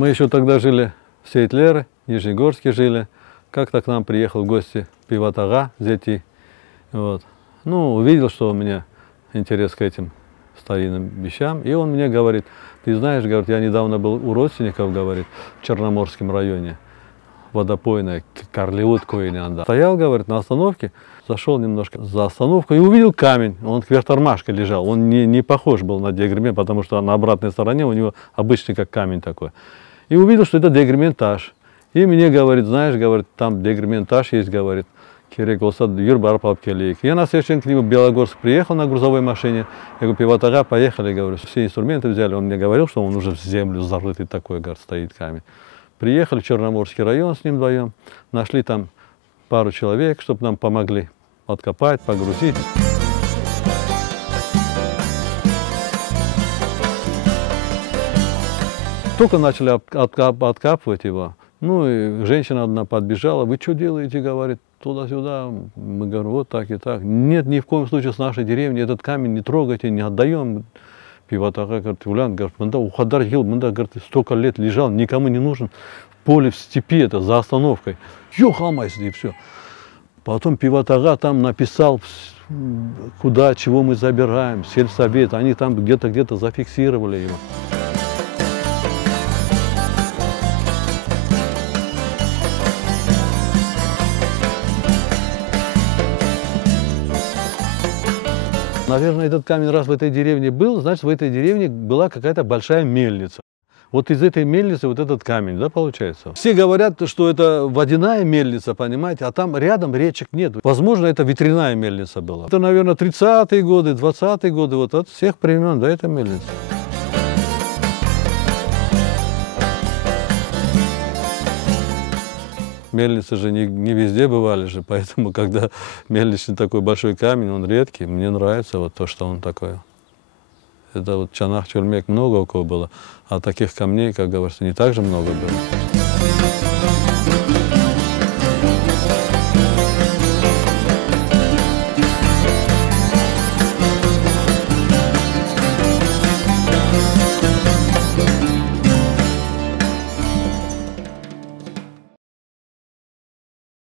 Мы еще тогда жили в Сейтлере, в Нижнегорске жили. Как-то к нам приехал в гости Пиват ага, Зети. Вот. Ну, увидел, что у меня интерес к этим старинным вещам. И он мне говорит: ты знаешь, говорит, я недавно был у родственников, говорит, в Черноморском районе, водопойная, Карлиут Койнанда. Стоял, говорит, на остановке, зашел немножко за остановку и увидел камень. Он кверх тормашкой лежал. Он не похож был на диагермент, потому что на обратной стороне у него обычный как камень такой. И увидел, что это диагерментаж. И мне говорит: знаешь, говорит, там диагерментаж есть, говорит. Керек болса юр барып алып келейік. Я на следующий день к нему в Белогорск приехал на грузовой машине. Я говорю: Пиват ага, поехали, говорю, все инструменты взяли. Он мне говорил, что он уже в землю зарытый такой, говорит, стоит камень. Приехали в Черноморский район с ним вдвоем, нашли там пару человек, чтобы нам помогли откопать, погрузить. Только начали откапывать его. Ну и женщина одна подбежала: вы что делаете, говорит, туда-сюда. Мы говорим: вот так и так. Нет, ни в коем случае с нашей деревни этот камень не трогайте, не отдаем. Пиват ага, говорит, Улян, говорит, мында ухадар ел, мында, говорит, столько лет лежал, никому не нужен. В поле, в степи, это за остановкой. Ёхамайся, и все. Потом Пиват ага там написал, куда, чего мы забираем, сельсовет. Они там где-то зафиксировали его. Наверное, этот камень раз в этой деревне был, значит, в этой деревне была какая-то большая мельница. Вот из этой мельницы вот этот камень, да, получается. Все говорят, что это водяная мельница, понимаете, а там рядом речек нет. Возможно, это ветряная мельница была. Это, наверное, 30-е годы, 20-е годы, вот от всех времен, да, это мельница. Мельницы же не везде бывали же, поэтому, когда мельничный такой большой камень, он редкий, мне нравится вот то, что он такой. Это вот Чанах-Чурмек много у кого было, а таких камней, как говорится, не так же много было.